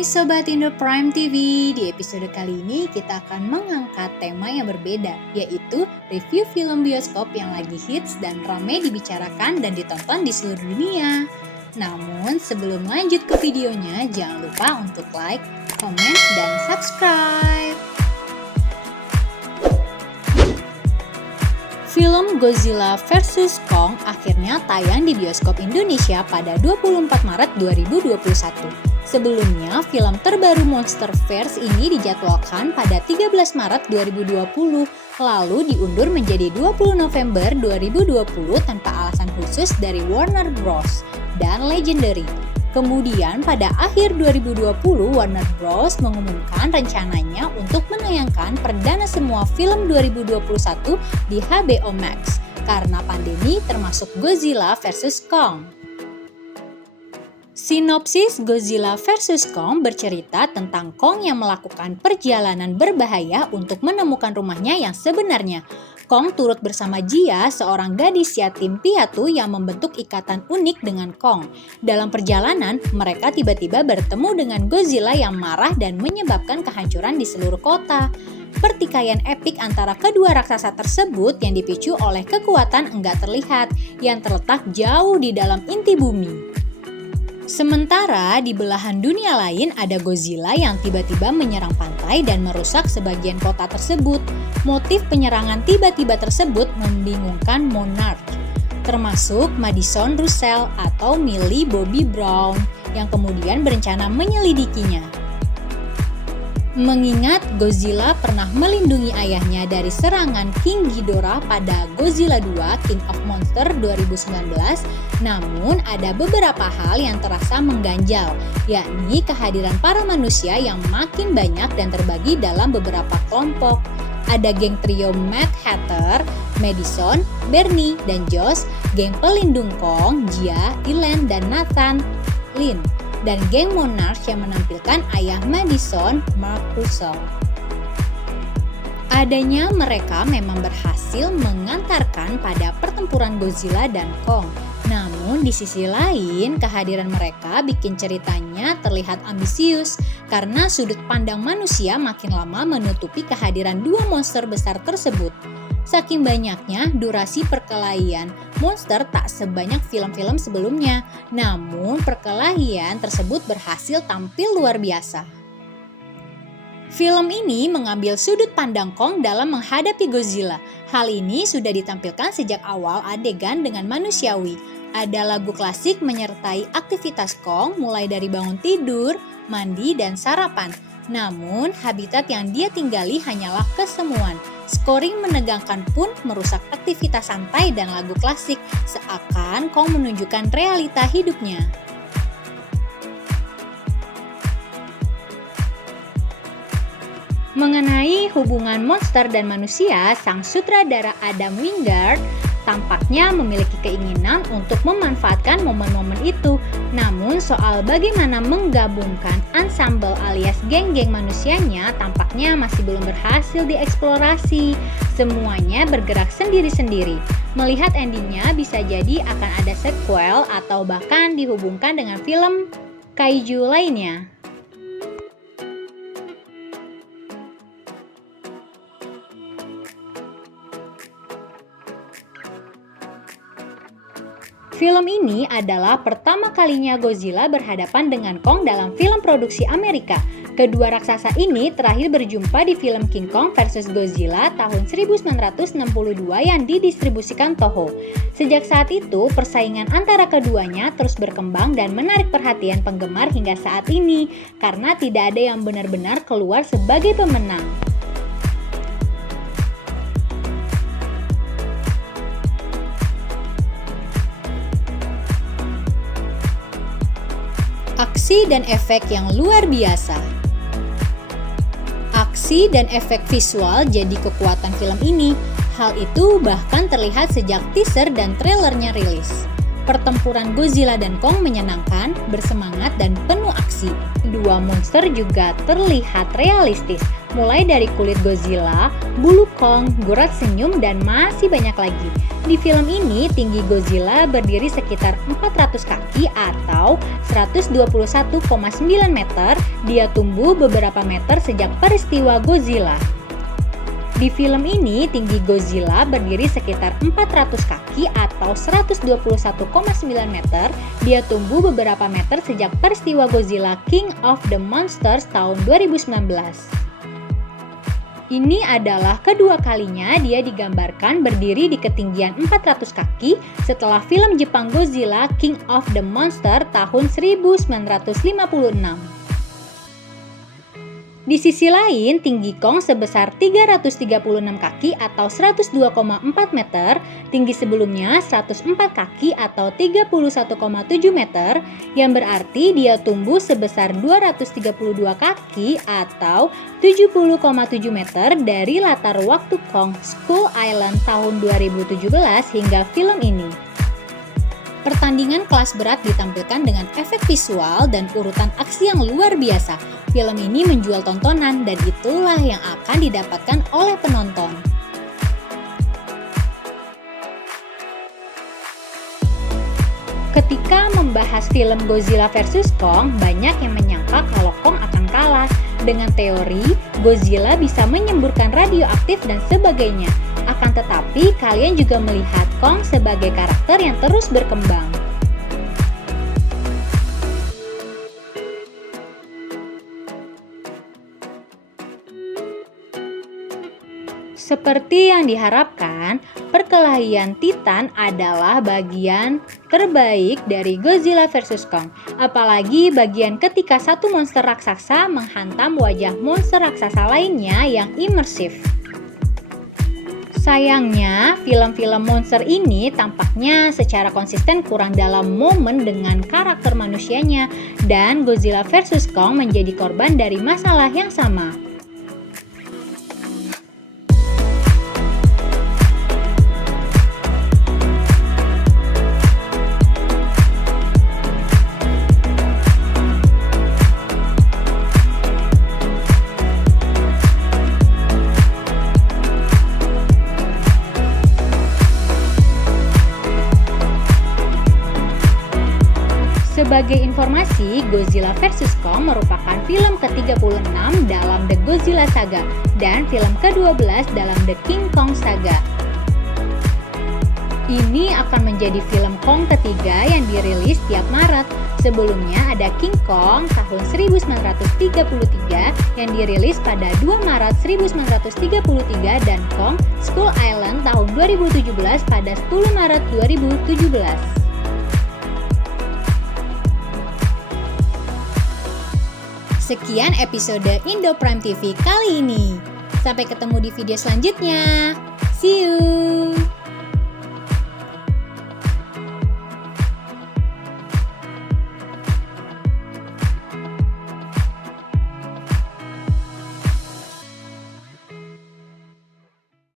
Hai Sobat Indo Prime TV, di episode kali ini kita akan mengangkat tema yang berbeda, yaitu review film bioskop yang lagi hits dan ramai dibicarakan dan ditonton di seluruh dunia. Namun sebelum lanjut ke videonya, jangan lupa untuk like, komen, dan subscribe. Film Godzilla vs Kong akhirnya tayang di bioskop Indonesia pada 24 Maret 2021. Sebelumnya, film terbaru Monsterverse ini dijadwalkan pada 13 Maret 2020, lalu diundur menjadi 20 November 2020 tanpa alasan khusus dari Warner Bros. Dan Legendary. Kemudian pada akhir 2020, Warner Bros. Mengumumkan rencananya untuk menayangkan perdana semua film 2021 di HBO Max karena pandemi termasuk Godzilla vs Kong. Sinopsis Godzilla vs Kong bercerita tentang Kong yang melakukan perjalanan berbahaya untuk menemukan rumahnya yang sebenarnya. Kong turut bersama Jia, seorang gadis yatim piatu yang membentuk ikatan unik dengan Kong. Dalam perjalanan, mereka tiba-tiba bertemu dengan Godzilla yang marah dan menyebabkan kehancuran di seluruh kota. Pertikaian epik antara kedua raksasa tersebut yang dipicu oleh kekuatan enggak terlihat yang terletak jauh di dalam inti bumi. Sementara di belahan dunia lain ada Godzilla yang tiba-tiba menyerang pantai dan merusak sebagian kota tersebut. Motif penyerangan tiba-tiba tersebut membingungkan Monarch, termasuk Madison Russell atau Millie Bobby Brown yang kemudian berencana menyelidikinya. Mengingat Godzilla pernah melindungi ayahnya dari serangan King Ghidorah pada Godzilla 2 King of Monsters 2019, namun ada beberapa hal yang terasa mengganjal, yakni kehadiran para manusia yang makin banyak dan terbagi dalam beberapa kelompok. Ada geng trio Mad Hatter, Madison, Bernie, dan Josh, geng pelindung Kong, Jia, Elaine, dan Nathan, Lin, dan geng Monarch yang menampilkan ayah Madison, Mark Russell. Adanya mereka memang berhasil mengantarkan pada pertempuran Godzilla dan Kong. Namun di sisi lain, kehadiran mereka bikin ceritanya terlihat ambisius karena sudut pandang manusia makin lama menutupi kehadiran dua monster besar tersebut. Saking banyaknya, durasi perkelahian monster tak sebanyak film-film sebelumnya. Namun, perkelahian tersebut berhasil tampil luar biasa. Film ini mengambil sudut pandang Kong dalam menghadapi Godzilla. Hal ini sudah ditampilkan sejak awal adegan dengan manusiawi. Ada lagu klasik menyertai aktivitas Kong mulai dari bangun tidur, mandi, dan sarapan. Namun, habitat yang dia tinggali hanyalah kesemuan. Scoring menegangkan pun merusak aktivitas santai dan lagu klasik, seakan Kong menunjukkan realita hidupnya. Mengenai hubungan monster dan manusia, sang sutradara Adam Wingard tampaknya memiliki keinginan untuk memanfaatkan momen-momen itu. Namun soal bagaimana menggabungkan ensemble alias geng-geng manusianya tampaknya masih belum berhasil dieksplorasi. Semuanya bergerak sendiri-sendiri. Melihat endingnya bisa jadi akan ada sequel atau bahkan dihubungkan dengan film kaiju lainnya. Film ini adalah pertama kalinya Godzilla berhadapan dengan Kong dalam film produksi Amerika. Kedua raksasa ini terakhir berjumpa di film King Kong vs Godzilla tahun 1962 yang didistribusikan Toho. Sejak saat itu, persaingan antara keduanya terus berkembang dan menarik perhatian penggemar hingga saat ini karena tidak ada yang benar-benar keluar sebagai pemenang. Aksi dan efek yang luar biasa. Aksi dan efek visual jadi kekuatan film ini. Hal itu bahkan terlihat sejak teaser dan trailernya rilis. Pertempuran Godzilla dan Kong menyenangkan, bersemangat, dan penuh aksi. Dua monster juga terlihat realistis, mulai dari kulit Godzilla, bulu Kong, gurat senyum, dan masih banyak lagi. Di film ini, tinggi Godzilla berdiri sekitar 400 kaki atau 121,9 meter. Dia tumbuh beberapa meter sejak peristiwa Godzilla. Di film ini, tinggi Godzilla berdiri sekitar 400 kaki atau 121,9 meter. Dia tumbuh beberapa meter sejak peristiwa Godzilla King of the Monsters tahun 2019. Ini adalah kedua kalinya dia digambarkan berdiri di ketinggian 400 kaki setelah film Jepang Godzilla King of the Monsters tahun 1956. Di sisi lain, tinggi Kong sebesar 336 kaki atau 102,4 meter, tinggi sebelumnya 104 kaki atau 31,7 meter, yang berarti dia tumbuh sebesar 232 kaki atau 70,7 meter dari latar waktu Kong Skull Island tahun 2017 hingga film ini. Pertandingan kelas berat ditampilkan dengan efek visual dan urutan aksi yang luar biasa. Film ini menjual tontonan dan itulah yang akan didapatkan oleh penonton. Ketika membahas film Godzilla vs Kong, banyak yang menyangka kalau Kong akan kalah. Dengan teori, Godzilla bisa menyemburkan radioaktif dan sebagainya. Akan tetapi, kalian juga melihat Kong sebagai karakter yang terus berkembang. Seperti yang diharapkan, perkelahian Titan adalah bagian terbaik dari Godzilla vs Kong. Apalagi bagian ketika satu monster raksasa menghantam wajah monster raksasa lainnya yang imersif. Sayangnya, film-film monster ini tampaknya secara konsisten kurang dalam momen dengan karakter manusianya, dan Godzilla vs Kong menjadi korban dari masalah yang sama. Sebagai informasi, Godzilla vs Kong merupakan film ke-36 dalam The Godzilla Saga dan film ke-12 dalam The King Kong Saga. Ini akan menjadi film Kong ketiga yang dirilis tiap Maret. Sebelumnya ada King Kong tahun 1933 yang dirilis pada 2 Maret 1933 dan Kong Skull Island tahun 2017 pada 10 Maret 2017. Sekian episode Indo Prime TV kali ini. Sampai ketemu di video selanjutnya. See you!